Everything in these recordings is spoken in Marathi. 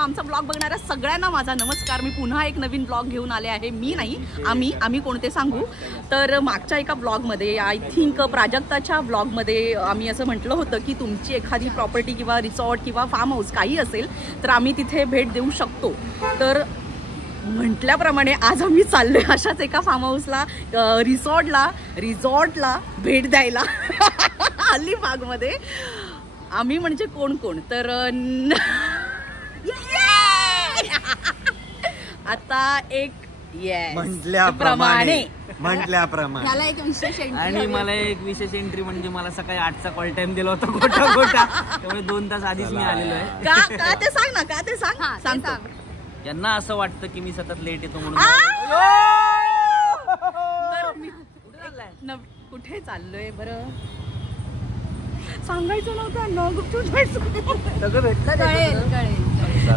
आमचा ब्लॉग बघणाऱ्या सगळ्यांना माझा नमस्कार. मी पुन्हा एक नवीन ब्लॉग घेऊन आले आहे. मी नाही, आम्ही कोणते सांगू तर मागच्या एका ब्लॉगमध्ये आय थिंक प्राजक्ताच्या ब्लॉगमध्ये आम्ही असं म्हटलं होतं की तुमची एखादी प्रॉपर्टी किंवा रिसॉर्ट किंवा फार्म हाऊस काही असेल तर आम्ही तिथे भेट देऊ शकतो. तर म्हटल्याप्रमाणे आज आम्ही चाललोय अशाच एका फार्म हाऊसला, रिसॉर्टला भेट द्यायला अलिबागमध्ये. आम्ही म्हणजे कोण कोण तर आता एक म्हटल्याप्रमाणे त्याला एक विशेष एंट्री आणि मला एक विशेष एंट्री म्हणजे मला सकाळी 8चा कॉल टाइम दिला होता गोटा त्यामुळे 2 तास आधीच मी आलेलो आहे. का ते सांग ना, का ते सांग. यांना असं वाटतं की मी सतत लेट येतो म्हणून. कुठे चाललोय बरं सांगायचं नव्हतं.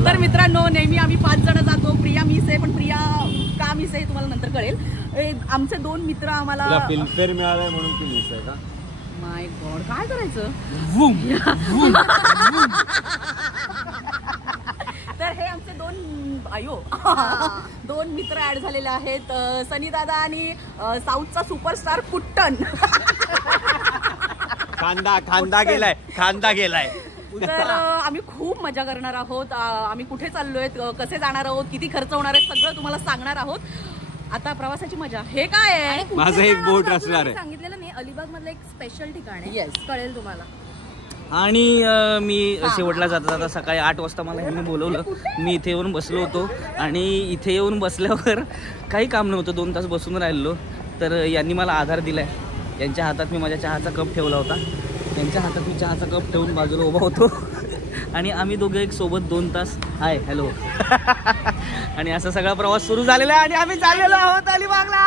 तर मित्रांनो, नेहमी आम्ही 5 जण जातो. प्रिया मिस आहे, पण प्रिया का मिस आहे तुम्हाला नंतर कळेल. आमचे 2 मित्र आम्हाला फिल्मफेअर मिळालाय म्हणून ती मिस आहे का? माय गॉड, काय करायचं. तर हे आमचे 2 मित्र ऍड झालेले आहेत, सनी दादा आणि साऊथचा सुपरस्टार कुट्टन. खांदा गेलाय. तर आम्ही खूप मजा करणार आहोत. आम्ही कुठे चाललोय, कसे जाणार आहोत, किती खर्च होणार आहे, सगळं तुम्हाला सांगणार आहोत. आता प्रवासाची मजा हे काय आहे. माझं एक बोट असणार आहे. सांगितलेलं मी अलिबाग मधलं एक स्पेशल ठिकाण आहे, कळेल तुम्हाला. आणि मी शेवटला जाता सकाळी 8 वाजता मला ह्यांनी बोलवलं. मी इथे येऊन बसलो होतो आणि इथे येऊन बसल्यावर काही काम नव्हतं, 2 तास बसून राहिलो. तर यांनी मला आधार दिलाय. यांच्या हातात मी माझ्या चहाचा कप ठेवला होता. त्यांच्या हातात मी चहाचा कप ठेवून बाजूला उभा होतो आणि आम्ही दोघं एक सोबत 2 तास हाय हॅलो आणि असा सगळा प्रवास सुरू झालेला आहे आणि आम्ही चाललेलो आहोत अलिबागला.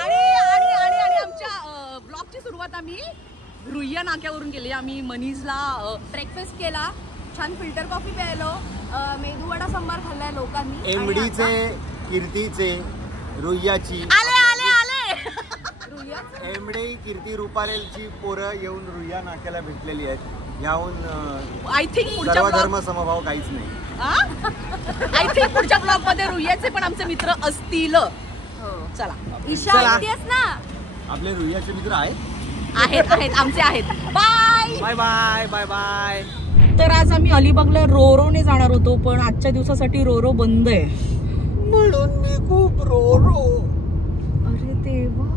आणि आमच्या ब्लॉगची सुरुवात आम्ही रुईया नाक्यावरून केली. आम्ही मनीजला ब्रेकफास्ट केला, छान फिल्टर कॉफी प्यायलो, मेदूवडा सांबार खाल्लाय लोकांनी. एमडीचे, कीर्तीचे, रुईयाची एमडे कीर्ती रुपारेलची पोरं येऊन रुईया नाक्याला भेटलेली आहेत. याहून आय थिंक सर्व धर्म समभाव काहीच नाही. आय थिंक पुढच्या ब्लॉग मध्ये रुईयाचे पण आमचे मित्र असतील. चला ईशा ऐकतेस ना, आपले रुईयाचे मित्र आहेत आमचे आहेत. Bye bye bye bye bye. तर आज आम्ही अलिबागला रोरोने जाणार होतो, पण आजच्या दिवसासाठी रोरो बंद आहे म्हणून मी खूप रो. अरे देवा,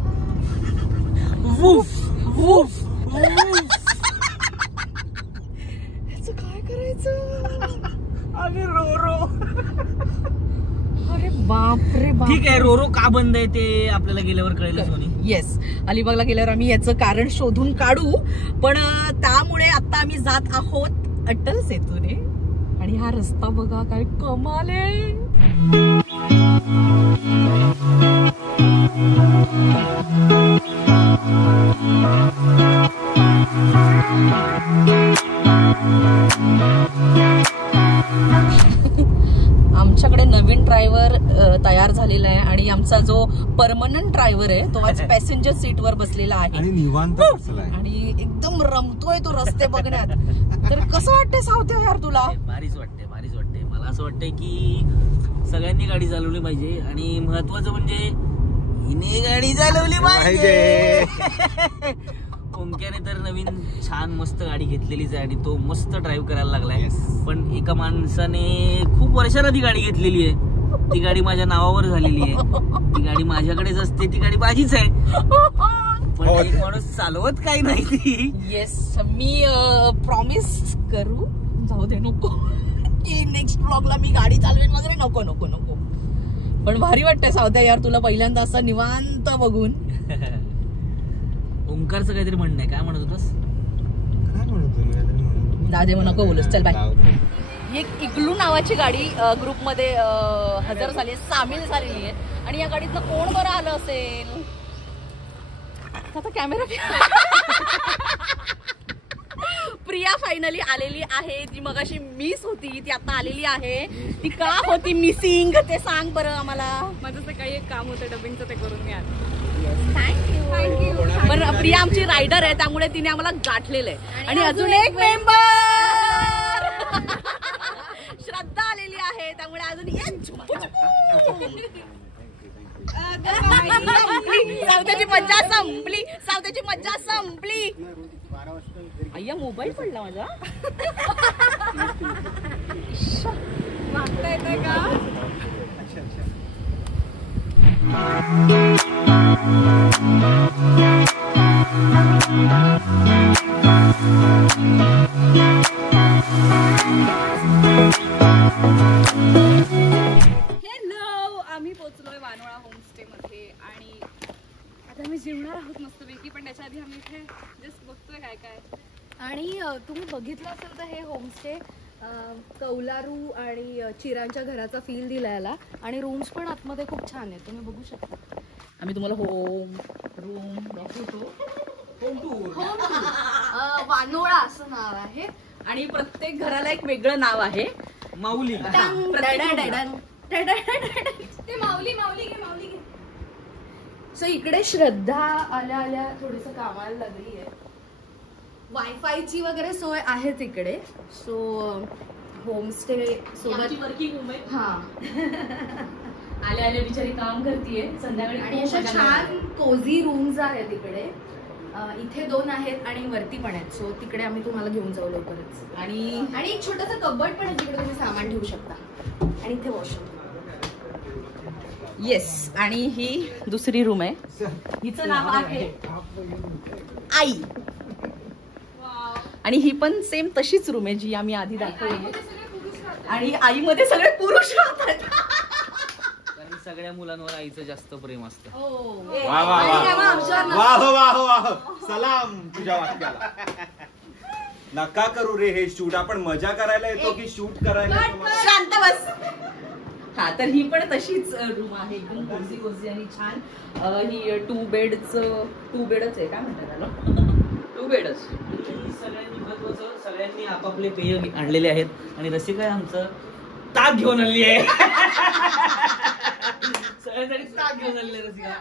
ह्याचं काय करायचं. आम्ही रोरो. अरे बाप रे बाप. ठीक आहे, रोरो का बंद आहे ते आपल्याला गेल्यावर कळेल सोनी. येस, अलिबागला गेल्यावर आम्ही याचं कारण शोधून काढू. पण त्यामुळे आता आम्ही जात आहोत अटल सेतूने आणि हा रस्ता बघा काय कमाल आहे. आमच्याकडे नवीन ड्रायव्हर तयार झालेला आहे आणि आमचा जो परमनंट ड्रायव्हर आहे तो आज पॅसेंजर सीट वर बसलेला आहे आणि निवांत आणि एकदम रमतोय तो रस्ते बघण्यात. तर कसं वाटतंय सावत्या यार तुला? भारीच वाटते. मला असं वाटतंय की सगळ्यांनी गाडी चालवली पाहिजे आणि महत्वाचं म्हणजे हिने गाडी चालवली पाहिजे. ओमक्याने तर नवीन छान मस्त गाडी घेतलेलीच आहे आणि तो मस्त ड्राईव्ह करायला लागलाय. पण एका माणसाने खूप वर्षांआधी गाडी घेतलेली आहे, ती गाडी माझ्या नावावर झालेली आहे, ती गाडी माझ्याकडेच असते, ती गाडी माझीच आहे. पण एक माणूस चालवत काही नाही ती. येस, मी प्रॉमिस करू जाऊ दे नको की नेक्स्ट ब्लॉगला मी गाडी चालवेन वगैरे. नको पण भारी वाटतंय सावत्या यार तुला पहिल्यांदा असं निवांत बघून. ओंकारचं काहीतरी म्हणणं आहे, काय म्हणत होतास? दादे मग नको बोलूस, चल बाय. एक इग्लू नावाची गाडी ग्रुपमध्ये हजर झाली, सामील झालेली आहे आणि या गाडीतलं कोण बरं आलं असेल. आता कॅमेरा प्रिया फायनली आलेली आहे. जी मगाशी मिस होती ती आता आलेली आहे. ती का होती मिसिंग ते सांग बरं आम्हाला. माझं सकाळी एक काम होतं डबिंगचं, ते करून मी आले. थँक्यू. पण प्रिया आमची रायडर आहे त्यामुळे तिने आम्हाला गाठलेलं आहे. आणि अजून एक मेंबर श्रद्धा आलेली सावताची मज्जा संपली, सावताची मज्जा संपली. अय्या मोबाईल पडला माझा. मागता येतंय का? आम्ही पोहोचलोय वानोळा होमस्टे मध्ये आणि आता आम्ही जेवणार आहोत मस्तपैकी. पण त्याच्या आधी आम्ही इथे जस्ट बघतोय काय काय. आणि तुम्ही बघितलं असेल तर हे होमस्टे कौलारू आणि चिरांच्या घराचा फील दिला याला. आणि रूम्स पण आतमध्ये खूप छान आहेत, तुम्ही बघू शकता. आम्ही तुम्हाला होम रूम दाखवतो. वानोळा असं नाव आहे आणि प्रत्येक घराला एक वेगळं नाव आहे. माऊली. ते माऊली माऊली घे माऊली घे. सो इकडे श्रद्धा आल्या आल्या थोडीस कामाला लागली आहे. वायफायची वगैरे सोय आहेच इकडे. सो होमस्टे सोबत वर्किंग वुमेन हा आले आले बिचारी काम करतीये संध्याकाळी. आणि अशा छान कोझी रूम्स आहेत इकडे. इथे 2 आहेत आणि वरती पण आहेत. सो तिकडे आम्ही तुम्हाला घेऊन जाऊ लवकरच. आणि एक छोटंसं कबर्ड पण आहे जिकडे तुम्ही सामान ठेवू शकता. आणि इथे वॉशरूम. येस. आणि ही दुसरी रूम आहे. हिचं नाव आहे आई. आणि ही पण सेम तशीच रूम आहे जी आम्ही आधी दाखवली. आणि आईमध्ये सगळे पुरुष राहतात. कारण सगळ्या मुलांवर आईचं जास्त प्रेम असतं. वाह वाह वाह वाह वाह. सलाम तुझ्या वाक्याला. नका करू रे हे शूट. आपण मजा करायला येतो की शूट करायला? शांत बस. हा तर ही पण तशीच रूम आहे एकदम कोझी कोझी आणि छान. ही 2 बेडच आहे काय म्हणतात त्याला. 2 बेडच. सगळ्यांनी महत्वाचं सगळ्यांनी आपापले पेय आणलेले आहेत. आणि रसिका आमचं ताक घेऊन आली आहे. सगळ्यांसाठी ताक घेऊन आलेले रसिका.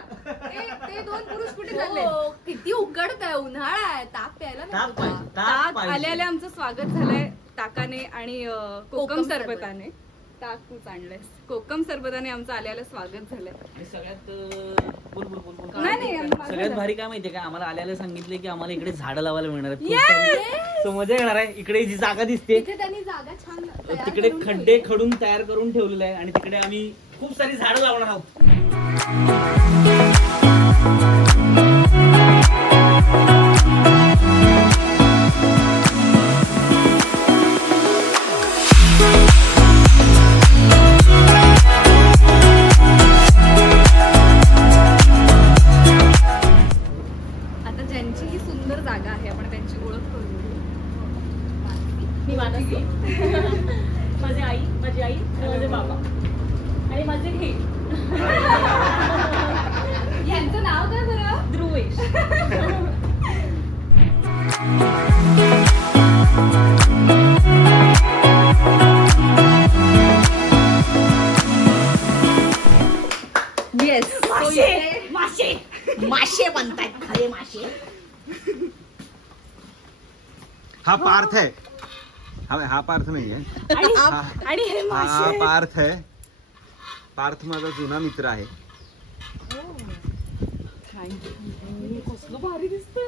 ते 2 पुरुष कुठे चालले? किती उकडत आहे, उन्हाळा आहे, ताक प्यायला ताक नको पाहिजे. का? ताक आले आले आमचं स्वागत झालंय ताकाने आणि कोकम सरबताने. ताक तूच आणलंयस. कोकम सरबताने आमचं आल्याला स्वागत झालंय. आणि सगळ्यात नाही, सगळ्यात भारी काय माहितीये का, आम्हाला आल्याला सांगितले की आम्हाला इकडे झाडं लावायला मिळणार आहेत. सो मजा येणार आहे. इकडे जी जागा दिसते इथे त्यांनी जागा छान तयार तिकडे करून खड्डे खडून तयार करून ठेवलेले आहे. आणि तिकडे आम्ही खूप सारी झाडं लावणार आहोत. आता ज्यांची ही सुंदर जागा आहे आपण त्यांची ओळख करून घेऊ. मी मानसी. माझी आई माझे बाबा आणि माझे हे यांचं नाव काय बरं? ध्रुवेश. येस. मासे बनतायत खरे मासे. हा पार्थ आहे. हा पार्थ नाही आहे. आणि हे हा पार्थ आहे. पार्थ माझा जुना मित्र आहे. कसलं भारी दिसतंय.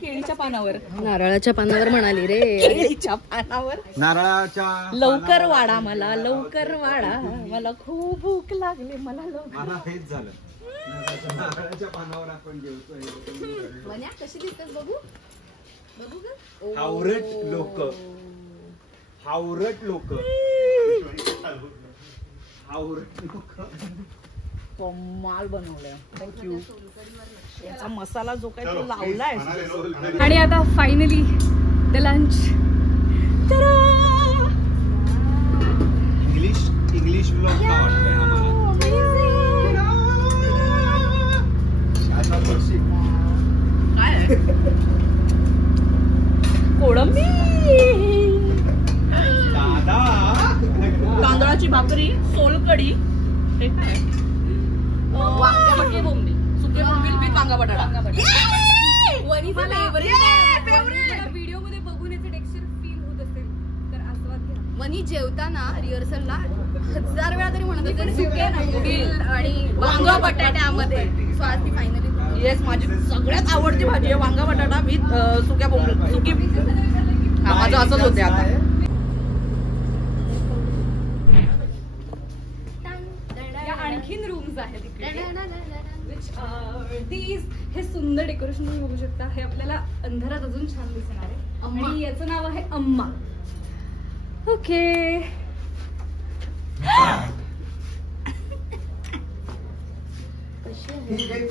केळीच्या पानावर. नारळाच्या पानावर म्हणाली रे. केळीच्या पानावर. नारळाच्या लवकर वाढा मला, लवकर वाढा मला, खूप भूक लागली मला लवकर. मला हेच झालं. नारळाच्या पानावर आपण जेवतोय. वन्या कशी दिसतात बघू बघू ग. हावरट लोक. हावरट लोक. हावरट लोक. कमाल बनवलंय. थँक्यू. याचा मसाला जो काय तो लावलाय. आणि आता finally the lunch. English blog का वाटतंय आम्हाला. काय कोळंबी, तांदळाची भाकरी, सोलकढी, वांगे बोंबील, सुके बोंबील विथ वांगा बटाटा. व्हिडिओ मध्ये बघून याचे टेक्स्चर फील होत असेल तर आस्वाद घ्या. वनी जेवताना रिहर्सलला 1000 वेळा तरी म्हणत होते सुके नंबील आणि वांग बटाट्यामध्ये. सो आज ती फायनली. येस, माझी सगळ्यात आवडती भाजी आहे वांगा बटाटा विथ सुक्या बोंबील. सुकी हा माझं असंच होते आता. या आणखीन रूम्स आहेत इकडे. हे सुंदर डेकोरेशन तुम्ही बघू शकता. हे आपल्याला अंधारात अजून छान दिसणार आहे. आणि याचं नाव आहे अम्मा. ओके.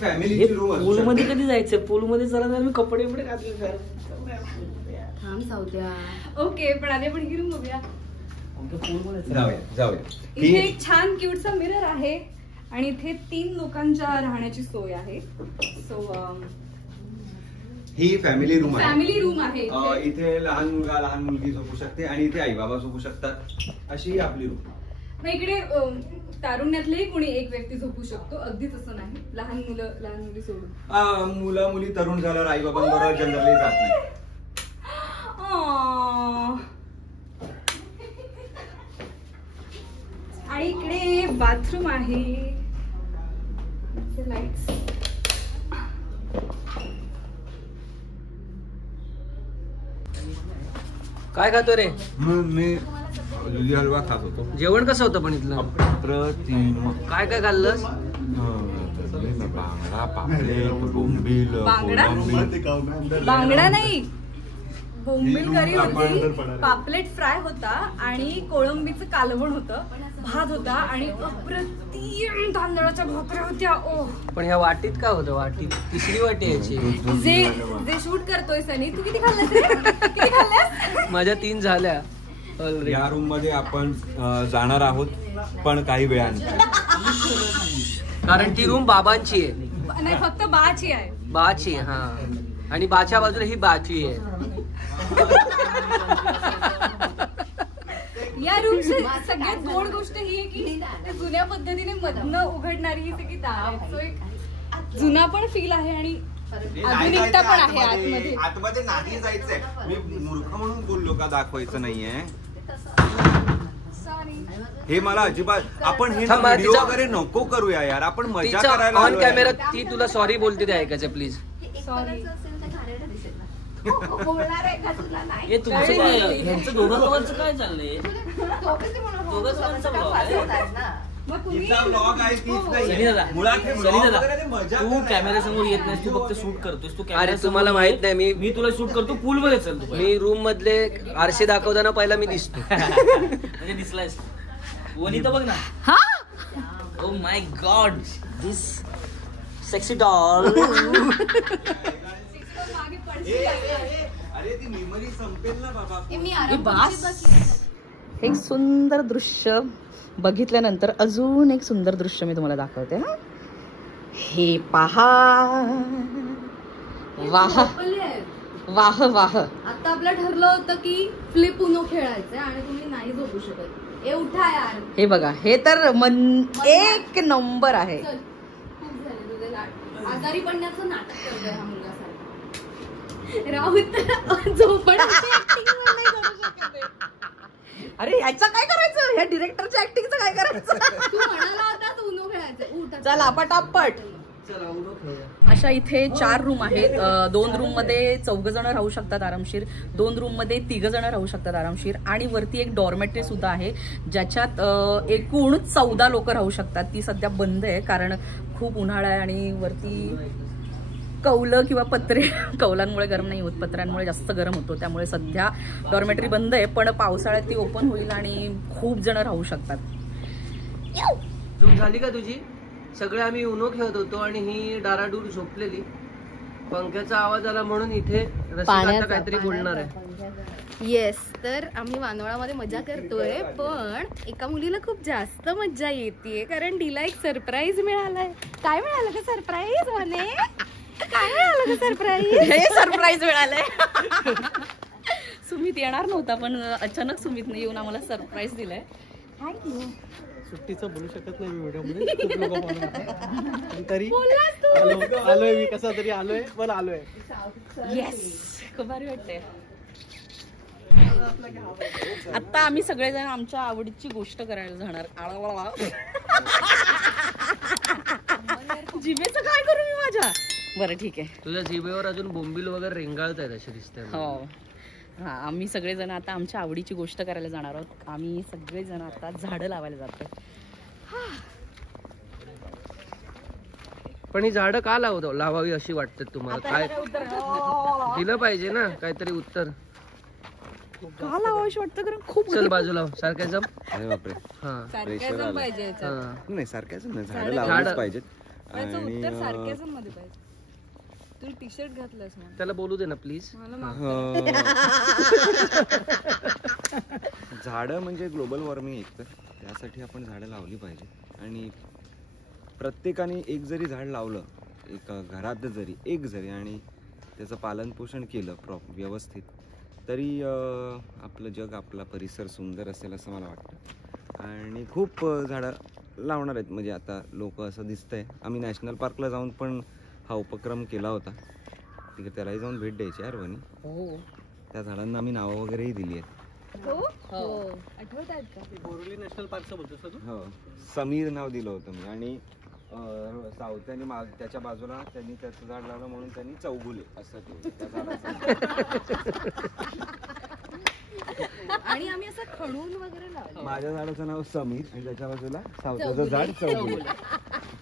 फॅमिली पूल मध्ये कधी जायचं? पूल मध्ये चला तर मी कपडे घातले. थांब सावत्या. ओके, पण आधी आपण ही रूम बघूया. जाऊया. इथे एक छान क्यूटचा मिरर आहे आणि इथे 3 लोकांच्या राहण्याची सोय आहे. सो ही फॅमिली रूम आहे. फॅमिली रूम आहे इथे लहान मुलगा लहान मुलगी झोपू शकते आणि इथे आई बाबा झोपू शकतात. अशी ही आपली रूम. मग इकडे तारुण्यातलेही कोणी एक व्यक्ती झोपू शकतो. अगदी तसं नाही, लहान मुली सोडून. मुलं मुली तरुण झाल्यावर आई बाबांबरोबर जनरली जात नाही. आणि इकडे बाथरूम आहे. लाईट्स. काय खातो रे? मी दुधी हलवा खात होतो. जेवण कसं होतं पण इथलं? अप्रतिम. काय काय खाल्लंस? बांगडा, पापलेट, बोंबील, बांगडा? कोलंबी. बांगडा नाही, बोंबील करी होती, पापलेट फ्राय होता आणि कोळंबीचं कालवण होतं, भात होता आणि अप्रतिम तांदळाच्या भाकऱ्या होत्या. ओह. पण ह्या वाटीत काय होतं? वाटीत तिसरी वाटी यायची. जे शूट करतोय सनी, तू किती खाल्लंस रे? किती खाल्ल्यास? माझ्या 3 झाल्या. या रूम मध्ये आपण जाणार आहोत पण काही वेळाने, कारण ती रूम बाबांची आहे. नाही, फक्त बाची आहे. बाची आहे. हा, आणि बाच्या बाजूला ही बाची आहे. या रूमची सगळ्यात गोड गोष्ट ही आहे की ते जुन्या पद्धतीने मधनं उघडणारी ही सगळी दार आहे. सो एक जुना पण फील आहे आणि आधुनिकता पण आहे आतमध्ये. आतमध्ये नाही जायचंय. मी मूर्ख म्हणून बोललो का दाखवायचं नाहीये हे मला अजिबात. आपण हे व्हिडिओ वगैरे नको करूया यार. आपण मजा करायला ऑन कॅमेरा ती तुला सॉरी बोलते ते ऐकायचं प्लीज. सॉरी. हे तुमचं काय? ह्यांचं दोघांचं काय चाललंय? दोघांचं ब्लॉग आहे. मग तुम्ही व्लॉग आहे तीच सनी नाही. दादा, मुळात हे सनी vlog दादा, वगैरे ते मजा तू करायला. कॅमेरा समोर येत नाहीस, तू फक्त शूट करतोस. तू अरे तुम्हाला माहित नाही, मी तुला शूट करतो. पूल मध्ये चल तू. मी रूम मधले आरसे दाखवताना पहिला मी दिसतो. म्हणजे दिसलायस. वनिता बघ ना. Oh my God, this sexy doll. अरे ती मेमरी संपेल ना बाबा. मी आराम. एक सुंदर दृश्य बघितल्यानंतर अजून एक सुंदर दृश्य मी तुम्हाला दाखवते. हा, हे पहा. वाह वाह वाह. आता आपलं ठरलं होतं की फ्लिप उनो खेळायचंय आणि तुम्ही नाही झोपू शकत. ए उठा यार. हे बघा, हे तर एक नंबर आहे. चल, खूप झाले तुझे लाड. आजारी पडण्याचं नाटक करतोय हा मुलगा सारखा. राहुल झोपण्याची acting पण नाही करू शकत आहे. अरे ह्याचं काय करायचं? ह्या डिरेक्टरच्या ऍक्टिंगचं काय करायचं? तू म्हणाला होता उनो खेळायचंय. उठ आता. चला पटापट. अशा इथे 4 रूम आहेत. 2 रूम मध्ये 4 जण राहू शकतात आरामशीर, 2 रूम मध्ये 3 जण राहू शकतात आरामशीर, आणि वरती एक डॉर्मेटरी सुद्धा आहे ज्याच्यात एकूण 14 लोक राहू शकतात. ती सध्या बंद आहे कारण खूप उन्हाळा आहे आणि वरती कौलं किंवा पत्रे, कौलांमुळे गरम नाही होत, पत्र्यांमुळे जास्त गरम होतो, त्यामुळे सध्या डॉर्मेटरी बंद आहे. पण पावसाळ्यात ती ओपन होईल आणि खूप जण राहू शकतात. झोप झाली का तुझी? सगळे आम्ही उनो खेळत होतो आणि ही डाराडूर झोपलेली. पंख्याचा आवाज आला म्हणून इथे रसिका काहीतरी बोलणार आहे. येस, तर आम्ही वानवळामध्ये मजा करतोय पण एका मुलीला खूप जास्त मजा येते कारण तिला एक सरप्राईज मिळालाय. काय मिळालं का सरप्राईज? म्हणे काय मिळालं का सरप्राईज? हे सरप्राईज मिळालंय. सुमित येणार नव्हता पण अचानक सुमितने येऊन आम्हाला सरप्राईज दिलाय. थँक्यू. सुट्टीचं बोलू शकत नाही मी व्हिडिओ मध्ये, खूप लोक पण तरी आलोय मी, कसा तरी आलोय पण आलोय. येस, खूप भारी वाटतंय. आता आम्ही सगळेजण आमच्या आवडीची गोष्ट करायला जाणार. जिभेचं काय करू मी माझ्या. बरं ठीक आहे. तुझ्या जिभेवर अजून बोंबील वगैरे रेंगाळत आहेत असे दिसते. हो हा, आम्ही सगळेजण आता आमच्या आवडीची गोष्ट करायला जाणार आहोत. आम्ही सगळेजण आता झाडं लावायला जातोय. पण ही झाडं का लावावी अशी वाटते तुम्हाला? काय दिलं पाहिजे ना काहीतरी उत्तर. का लावावीशी वाटतं कारण खूप. चल बाजूला सारख्याजम. अरे बापरे. सारख्याजम पाहिजे नाही सारख्याच नाही, झाडं लावायलाच पाहिजेत. उत्तर सारख्याजम मध्ये पाहिजे. तू टी शर्ट घातलंस मग त्याला बोलू दे ना प्लीज. झाडं म्हणजे ग्लोबल वॉर्मिंग एक तर त्यासाठी आपण झाडं लावली पाहिजे. आणि प्रत्येकाने एक जरी झाड लावलं एक घरात जरी एक जरी आणि त्याचं पालनपोषण केलं व्यवस्थित तरी आपलं जग आपला परिसर सुंदर असेल असं मला वाटतं. आणि खूप झाडं लावणार आहेत. म्हणजे आता लोक असं दिसतंय. आम्ही नॅशनल पार्कला जाऊन पण हा उपक्रम केला होता. तिकडे त्यालाही जाऊन भेट द्यायची यार वनी. त्या झाडांना आम्ही नावं वगैरेही दिली आहेत. आठवत आहेत का? बोरिवली नॅशनल पार्कचं बोलतोस तू? हो, समीर नाव दिलं होतं मी. आणि सावत्याने त्याच्या बाजूला त्यांनी त्याचं झाड लावलं म्हणून त्यांनी चौगुले असं त्या झाडाचं. आणि आम्ही असं खणून वगैरे लावलं. माझ्या झाडाचं नाव समीर आणि त्याच्या बाजूला सावत्याचं झाड चौगुले.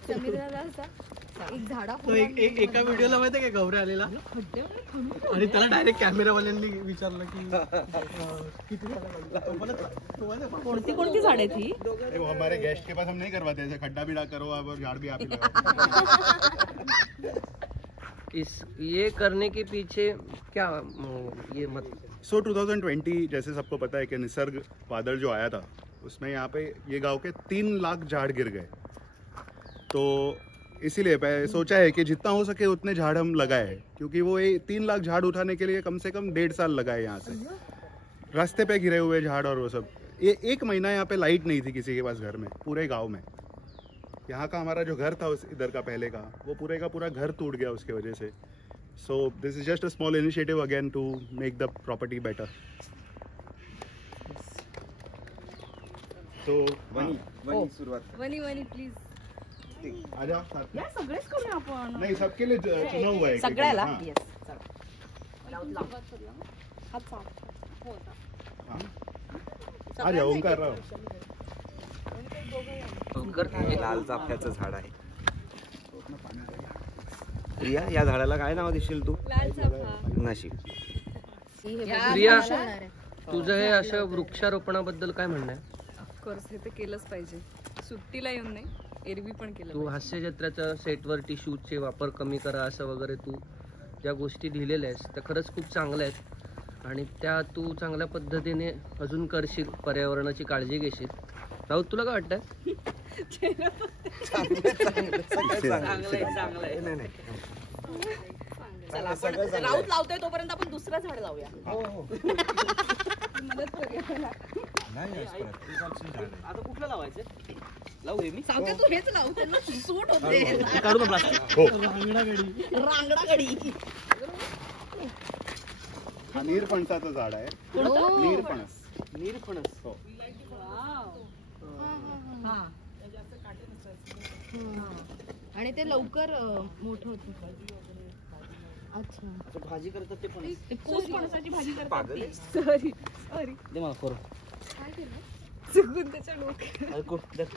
समीर दादा एक झाडा एका व्हिडिओला माहितीये का गौऱ्या आलेला आणि त्याला डायरेक्ट कॅमेरावाल्यांनी विचारलं की किती कोणती झाड आहे ती? वो हमारे गेस्ट के पास हम नहीं करवाते ऐसे खड्डा भी ना करो और झाड़ भी आप ही ये करने के पीछे क्या ये मत. सो 2020 जैसे सबको पता है कि निसर्ग बादल जो आया था उसमें यहाँ पे ये गांव के 3 लाख झाड़ गिर गए. तो इसीलिए सोचा है कि जितना हो सके उतने झाड़ हम लगाए. क्योंकि वो 3 लाख झाड़ उठाने के लिए कम से कम 1.5 साल लगाए. यहाँ से रास्ते पे गिरे हुए झाड़ और वो सब. ये 1 महीना यहाँ पे लाइट नहीं थी किसी के पास घर में पूरे गांव में. यहाँ का हमारा जो घर था उस इधर का पहले का वो पूरे का पूरा घर टूट गया उसके वजह से. So this is just a small initiative again to make the property better. तो वनी सुरुवात. वनी प्लीज आ जाओ साथ. या सगळेच करूया आपण. नहीं सबके लिए चुना हुआ है. सगळ्याला. हाँ. येस आ जाओ ओंकार राव. हे लाल चाफ्याचं झाड आहे. प्रिया या झाडाला काय नाव देशील तू? नशीब. प्रिया तुझं हे अशा वृक्षारोपणाबद्दल काय म्हणणं आहे? ऑफकोर्स हे तर केलंच पाहिजे. सुट्टीला येऊन नाही एरवी पण केलं. तू हास्य जत्राच्या सेटवर टिश्यूचे वापर कमी करा असं वगैरे तू ज्या गोष्टी लिहिलेल्या आहेस त्या खरंच खूप चांगल्या आहेत आणि त्या तू चांगल्या पद्धतीने अजून करशील. पर्यावरणाची काळजी घेशील. राऊत तुला काय वाटतं? राऊत लावतोय तोपर्यंत आपण दुसरं झाड लावूया. आता कुठलं लावायचं? लावू हे मी. सावत्या तू हेच लावू. त्यांना सूट होते. काढू ना प्लास्टिक. रांगडा गडी. हा नीरफणसाचं झाड आहे. नीरफणस. निरफणस. हो. आणि ते लवकर मोठं होतं. अच्छा भाजी करतात ते पण. कोस फणसाची भाजी करतात ते. सॉरी दे मला करू. काय केलं चुकून त्याच्या डोक्यात.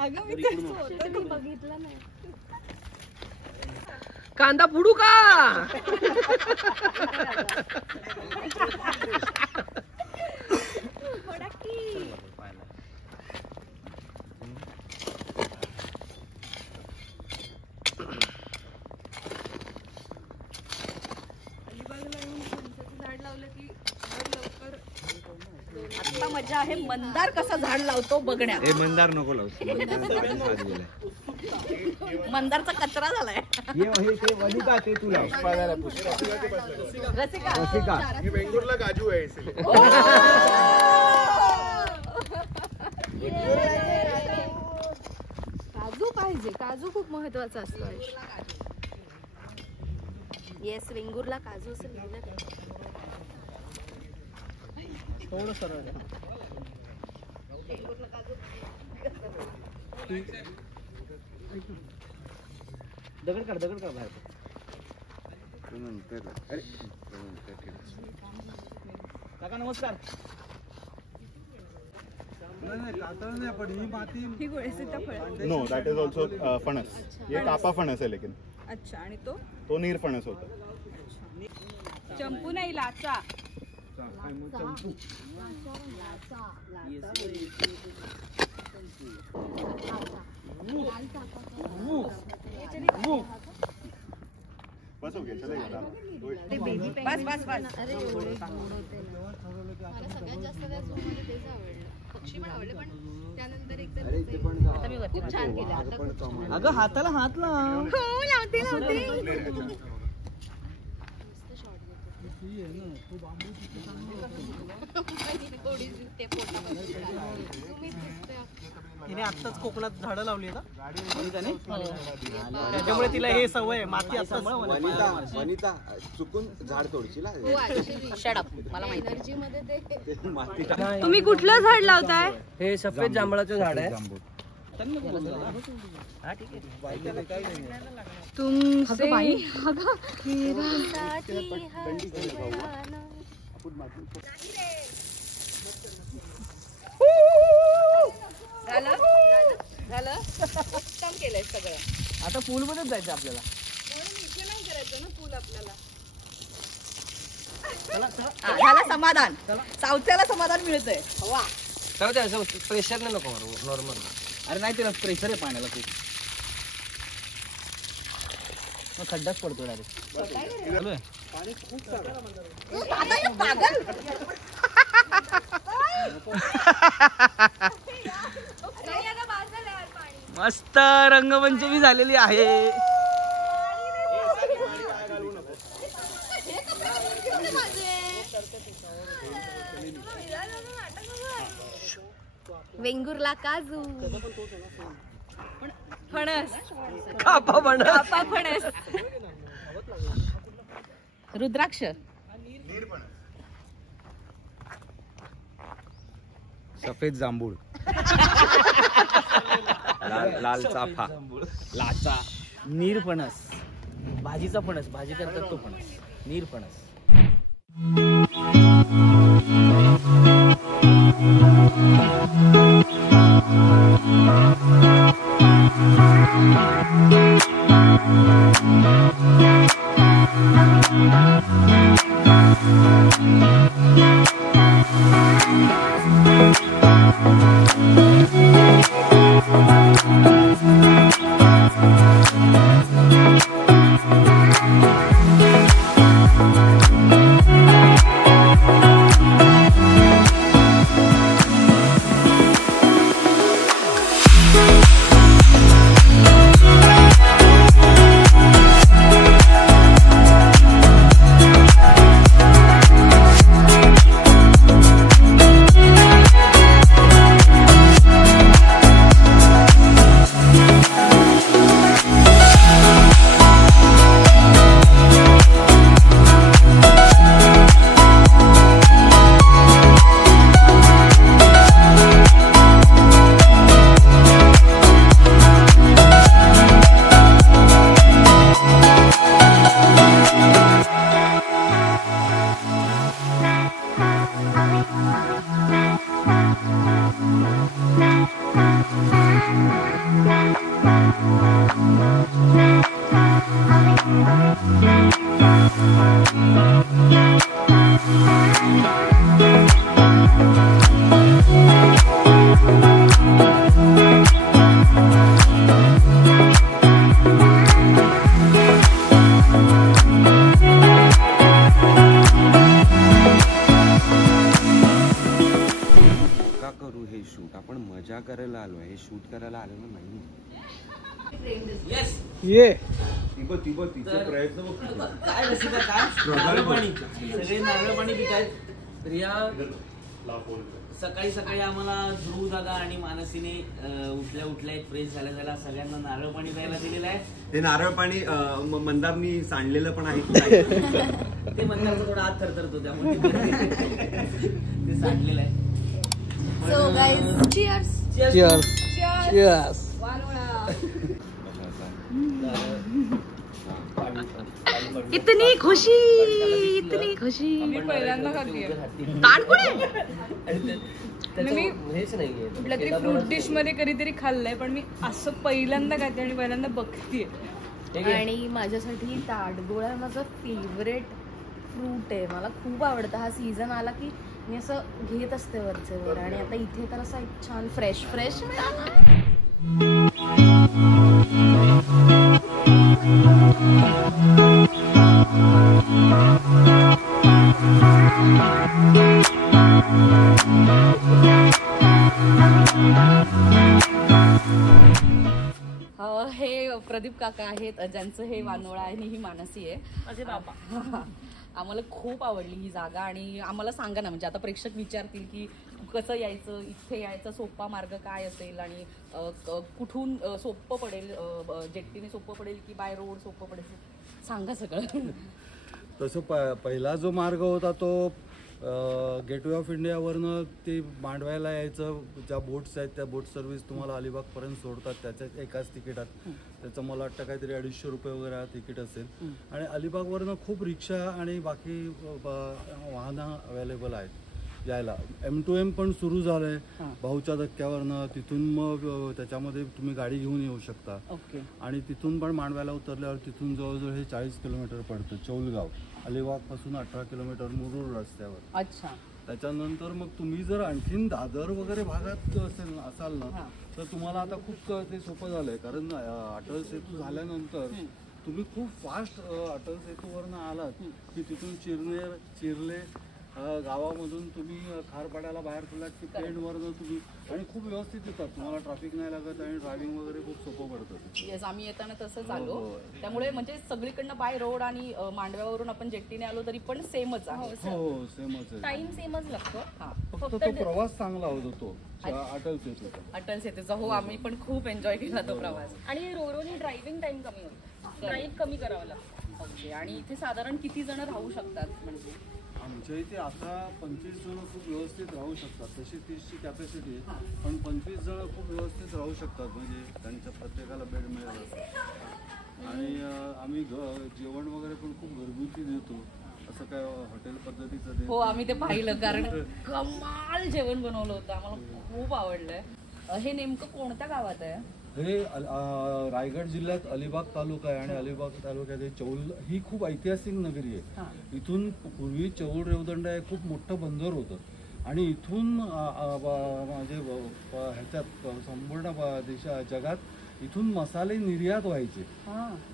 अगं मी तेच होतं मी बघितलं नाही. कांदा फोडू का? आता मजा आहे मंदार कसा झाड लावतो बघण्यात. हे मंदार नको लावू. मंदारचा कचरा झालाय. वनिता ते तू लाव. रसिका. ये वेंगुर्ला काजू है इसलिए. काजू पाहिजे. काजू खूप महत्वाचा असतो. येस वेंगुर्ला काजू असं लिहिलं. थोडं सरळ दगड काढ बाहेर. काका नमस्कार. ही गोळी सीताफळ. नो दॅट इज ऑल्सो फणस. ये कापा फणस आहे लेकिन. अच्छा. आणि तो नीर फणस होता. चंपू नाही, लाचा. बस हो गया, चलेगा. बस बस बस. मला सगळ्यात जास्त त्या झू मध्ये तेच आवडलं. पक्षी पण आवडले, पण त्यानंतर एकदम खूप छान केलं. आता खूप छान. अगं हाताला हात लाव. हो, लावते. तिने आत्ताच कोकणात झाडं लावली ना त्याच्यामुळे तिला हे सवय आहे. माती वनिता चुकून झाड तोडशील. एनर्जी मध्ये ते तुम्ही कुठलं झाड लावताय? हे सफेद जांभळाचं झाड आहे. तुमचे झालं झालं उत्तम केलंय सगळं. आता पूल मध्येच जायचं आपल्याला. नाही करायचं ना पूल आपल्याला. झालं समाधान. सावच्याला समाधान मिळतंय. वा. खरं ते असं प्रेशर नाही नको नॉर्मल. अरे नाही तिला प्रेशर आहे पाण्याला खूप. खड्डाच पडतो डायरेक्ट. मस्त रंगपंचमी झालेली आहे. वेंगुर्ला काजू. फणस. कापा फणस. रुद्राक्ष. सफेद जांभूळ. लाल चाफा. लाचा. नीरफणस. भाजीचा फणस. भाजी करतात तो फणस. नीरफणस. करायला आलो आहे, शूट करायला आलेलो नाही. ये प्रयत्न काय रसिका काय नारळ पाणी सगळे नारळ पाणी पितायत. तर या सकाळी सकाळी आम्हाला ध्रुव दादा आणि मानसीने उठल्या उठल्या फ्रेश झाल्या सगळ्यांना नारळ पाणी प्यायला दिलेलं आहे. ते नारळ पाणी मंदारनी सांडलेलं पण आहे. ते म्हणण्याचा थोडा हात थरथरतो त्यामुळे ते सांडलेलं आहे. So guys cheers. Cheers. Cheers. इतनी खुशी, इतनी खुशी. मी पहिल्यांदा खाते. ताट कुठे? मी हेच नाहीये कुठल्या तरी फ्रूट डिश मध्ये कधीतरी खाल्लंय, पण मी असं पहिल्यांदा खाते आणि पहिल्यांदा बघतेय. आणि माझ्यासाठी ताडगोळा माझा फेवरेट फ्रूट आहे. मला खूप आवडतं. हा सीझन आला की मी असं घेत असते वरचेवर. आणि आता इथे तर असं एक छान फ्रेश फ्रेश हे प्रदीप काका आहेत, ज्यांचं हे वानोळा आहे आणि ही मानसी आहे. माझे बाबा. आम्हाला खूप आवडली ही जागा. आणि आम्हाला सांगा ना, म्हणजे आता प्रेक्षक विचारतील की कसं यायचं, इथे यायचा सोपा मार्ग काय असेल आणि कुठून सोपं पडेल, जेट्टीने सोपं पडेल की बाय रोड सोपं पडेल, सांगा सगळं. तसं पहिला जो मार्ग होता तो गेटवे ऑफ इंडियावरनं ते मांडव्याला यायचं. ज्या बोट्स आहेत त्या बोट सर्व्हिस तुम्हाला अलिबागपर्यंत सोडतात त्याच्यात एकाच तिकिटात. त्याचं मला वाटतं काहीतरी 250 रुपये वगैरे तिकीट असेल. आणि अलिबागवरनं खूप रिक्षा आणि बाकी वाहनं अवेलेबल आहेत यायला. M2M पण सुरू झालं आहे भाऊच्या धक्क्यावरनं. तिथून मग त्याच्यामध्ये तुम्ही गाडी घेऊन येऊ शकता. आणि तिथून पण मांडव्याला उतरल्यावर तिथून जवळजवळ हे 40 किलोमीटर पडतं. चौलगाव अलिबागपासून 18 किलोमीटर मुरुड रस्त्यावर. अच्छा. त्याच्यानंतर मग तुम्ही जर आणखीन दादर वगैरे भागात असाल ना तर तुम्हाला आता खूप ते सोपं झालंय. कारण अटल सेतू झाल्यानंतर तुम्ही खूप फास्ट अटल सेतूवरनं आलात की तिथून चिरले गावामधून तुम्ही खारपाड्याला बाहेर पडलात की पेंडवरनं तुम्ही. आणि खूप व्यवस्थित येतात. तुम्हाला ट्रॅफिक नाही लागत आणि ड्रायव्हिंग वगैरे खूप सोपं पडतं. येस, आम्ही येताना तसंच आलो. त्यामुळे म्हणजे सगळीकडनं बाय रोड आणि मांडव्यावरून आपण जेट्टीने आलो तरी पण सेमच आहे. हो सेमच आहे. टाइम सेमच लागतो. फक्त तो प्रवास चांगला होतो तो अटल सेतूचा. अटल सेतूचा हो, आम्ही पण खूप एन्जॉय केला तो प्रवास. आणि रोरोनी ड्रायव्हिंग टाइम कमी होतो. ड्राईव्ह कमी करावं लागतं. ओके. आणि इथे साधारण किती जण राहू शकतात? म्हणजे आमच्या इथे आता 25 जण खूप व्यवस्थित राहू शकतात. तशी 30ची कॅपॅसिटी आहे, पण 25 जण खूप व्यवस्थित राहू शकतात. म्हणजे त्यांच्या प्रत्येकाला बेड मिळेल. आणि आम्ही जेवण वगैरे पण खूप घरगुती देतो. असं काय हॉटेल पद्धतीचं देतो. हो, आम्ही ते पाहिलं. कारण कमाल जेवण बनवलं होतं. आम्हाला खूप आवडलंय. हे नेमकं कोणत्या गावात आहे? हे रायगड जिल्ह्यात अलिबाग तालुका आहे. आणि अलिबाग तालुक्यात चौल ही खूप ऐतिहासिक नगरी आहे. इथून पूर्वी चौल रेवदंडा हे खूप मोठं बंदर होतं. आणि इथून म्हणजे ह्याच्यात संपूर्ण जगात इथून मसाले निर्यात व्हायचे.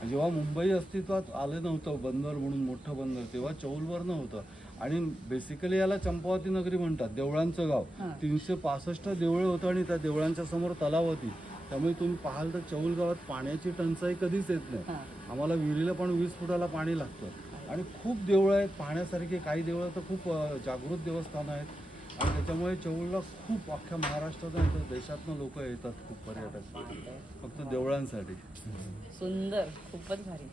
जेव्हा मुंबई अस्तित्वात आलं नव्हतं बंदर म्हणून मोठं बंदर, तेव्हा चौलवर नव्हतं. आणि बेसिकली याला चंपावती नगरी म्हणतात, देवळांचं गाव. 365 देवळं होतं आणि त्या देवळांच्या समोर तलाव होती. त्यामुळे तुम्ही पाहाल तर चौल गावात पाण्याची टंचाई कधीच येत नाही. आम्हाला विहिरीला पण 20 फुटाला पाणी लागतं. आणि खूप देवळं आहेत पाहण्यासारखे. काही देवळं तर खूप जागृत देवस्थानं आहेत. आणि त्याच्यामुळे चौलला खूप अख्ख्या महाराष्ट्रात आणि देशातनं लोक येतात खूप पर्यटक फक्त देवळांसाठी. सुंदर, खूपच भारी.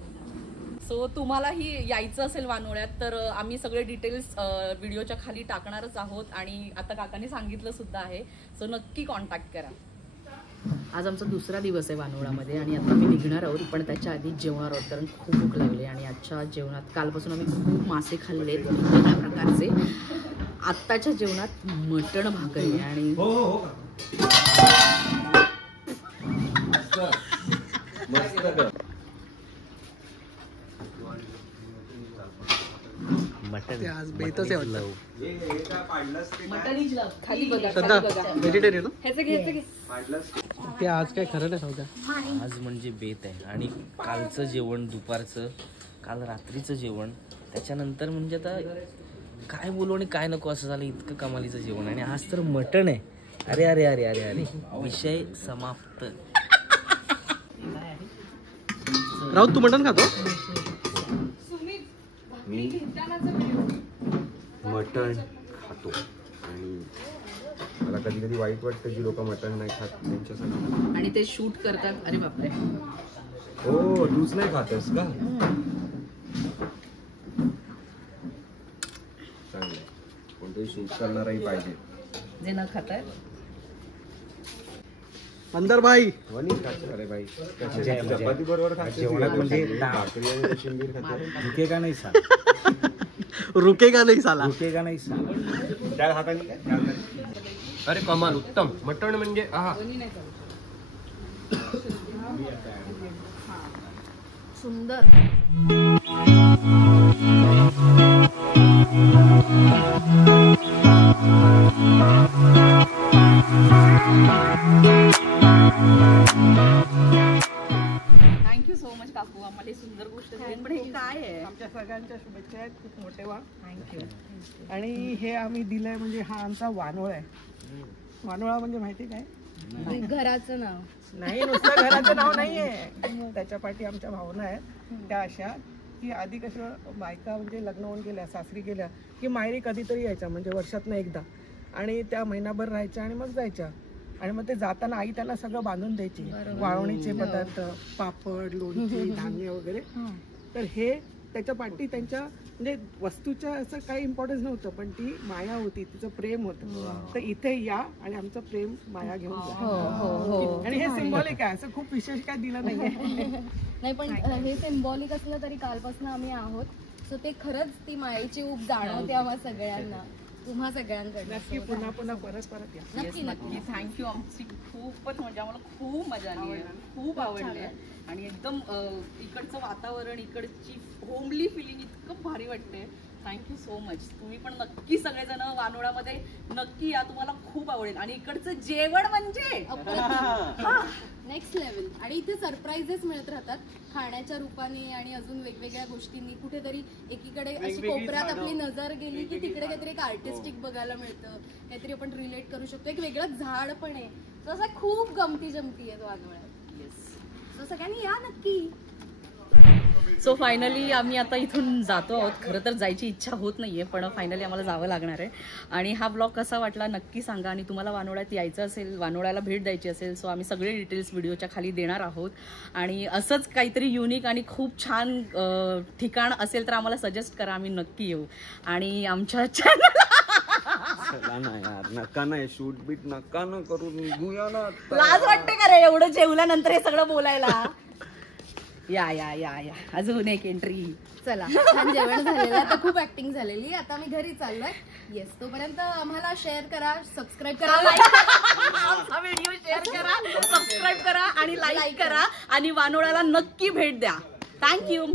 सो तुम्हालाही यायचं असेल वानोळ्यात तर आम्ही सगळे डिटेल्स व्हिडिओच्या खाली टाकणारच आहोत. आणि आता काकांनी सांगितलं सुद्धा आहे. सो नक्की कॉन्टॅक्ट करा. आज आमचा दुसरा दिवस आहे वानोळामध्ये आणि आता आम्ही निघणार आहोत. पण त्याच्या आधी जेवणार आहोत कारण खूप भूक लागली. आणि आजच्या जेवणात कालपासून आम्ही खूप मासे खाल्लेत वेगवेगळ्या प्रकारचे. आत्ताच्या जेवणात मटण भाकरी आणि ते आज बेतच आहे वाटतं. खाली बघा, श्रद्धा व्हेजिटेरियन ह्याचं घे. ते आज काय खरं नाही सांगता. आज म्हणजे बेत आहे. आणि कालचं जेवण दुपारचं, काल रात्रीचं जेवण, त्याच्यानंतर म्हणजे आता काय बोलू आणि काय नको असं झालं. इतकं कमालीचं जेवण. आणि आज तर मटण आहे. अरे अरे अरे अरे अरे विषय समाप्त. राऊत तू मटण खातो? मी मटण खातो. आणि मला कधी कधी वाईट वाटतं की लोक मटण नाही खात त्यांच्यासाठी. आणि ते शूट करतात. अरे बापरे. हो, तूच नाही खातस का? ते शूट करणारही पाहिजे. जे न खाताय अंदर भाई अरे भाई चपाती बरोबर भाकरी आणि कोशिंबीर खाते. रुकेगा नाही साला, रुकेगा नाही साला. रुकेगा नाही साला. त्या हाताने काय? अरे कमाल, उत्तम. मटण म्हणजे सुंदर. थँक्यू सो मच काकू, आम्हाला ही सुंदर गोष्ट दिली. पण हे काय आहे? आमच्या सगळ्यांच्या शुभेच्छा आहेत, खूप मोठे व्हा. थँक्यू. आणि हे आम्ही दिलंय म्हणजे हा आमचा वानोळा आहे. वानोळा म्हणजे माहिती काय? घराचं नाव नाही, नुसतं घराचं नाव नाहीये. त्याच्या पाठी आमच्या भावना आहेत त्या अशा की आधी कसं बायका म्हणजे लग्न होऊन गेल्या, सासरी गेल्या की माहेरी कधीतरी यायच्या, म्हणजे वर्षातनं एकदा, आणि त्या महिनाभर राहायच्या आणि मग जायच्या. आणि मग ते जाताना आई त्यांना सगळं बांधून द्यायची, वाळवणीचे पदार्थ, पापड, लोणची, धान्य वगैरे. तर हे त्याच्या पाठी त्यांच्या म्हणजे वस्तूच्या असं काही इम्पॉर्टन्स नव्हतं, पण ती माया होती, तिचं प्रेम होतं. तर इथे या आणि आमचं प्रेम माया घेऊन जा. आणि हे सिम्बॉलिक आहे, असं खूप विशेष काय दिलं नाहीये. नाही, पण हे सिम्बॉलिक असलं तरी कालपासून आम्ही आहोत, सो ते खरंच ती मायेची ऊब जाणवते आम्हा सगळ्यांना, तुम्हा सगळ्यांकडे. नक्की पुन्हा पुन्हा परत या. नक्की नक्की. थँक्यू. आमची खूपच म्हणजे आम्हाला खूप मजा आली आहे, खूप आवडले. आणि एकदम इकडचं वातावरण, इकडची होमली फिलिंग इतकं भारी वाटते. Thank you so much. तुम्ही पण नक्की सगळेजण वानोळामध्ये नक्की या, तुम्हाला खूप आवडेल. आणि इकडचं जेवण म्हणजे नेक्स्ट लेवल. आणि इथे सरप्राईजेस मिळत राहतात खाण्याच्या रूपाने आणि अजून वेगवेगळ्या गोष्टींनी. कुठेतरी एकीकडे अशी कोपऱ्यात आपली नजर गेली की तिकडे काहीतरी एक आर्टिस्टिक बघायला मिळतं, काहीतरी आपण रिलेट करू शकतो. एक वेगळं झाड पण आहे, तर असं खूप गमती जमती आहे वानोळ्यात. तर सगळ्यांनी या नक्की. सो फायनली आम्ही आता इथून जातो आहोत. खरं तर जायची इच्छा होत नाहीये, पण फायनली आम्हाला जावं लागणार आहे. आणि हा ब्लॉग कसा वाटला नक्की सांगा. आणि तुम्हाला वानोळ्यात यायचं असेल, वानोळ्याला भेट द्यायची असेल, सो आम्ही सगळे डिटेल्स व्हिडिओच्या खाली देणार आहोत. आणि असंच काहीतरी युनिक आणि खूप छान ठिकाण असेल तर आम्हाला सजेस्ट करा, आम्ही नक्की येऊ. आणि आमच्या चॅनल नका नाही शूट बीट नका न करू, निघूया ना. लाज वाटते का रे एवढं जेवल्यानंतर हे सगळं बोलायला? या या या या अजून एक एंट्री. चला, छान जेवण झालेलं, आता खूप ऍक्टिंग झालेली, आता मी घरी चाललोय. येस, तोपर्यंत आम्हाला शेअर करा, सबस्क्राईब करा, आमचा व्हिडिओ शेअर करा, सबस्क्राईब करा आणि लाईक करा. आणि वानोळ्याला नक्की भेट द्या. थँक्यू.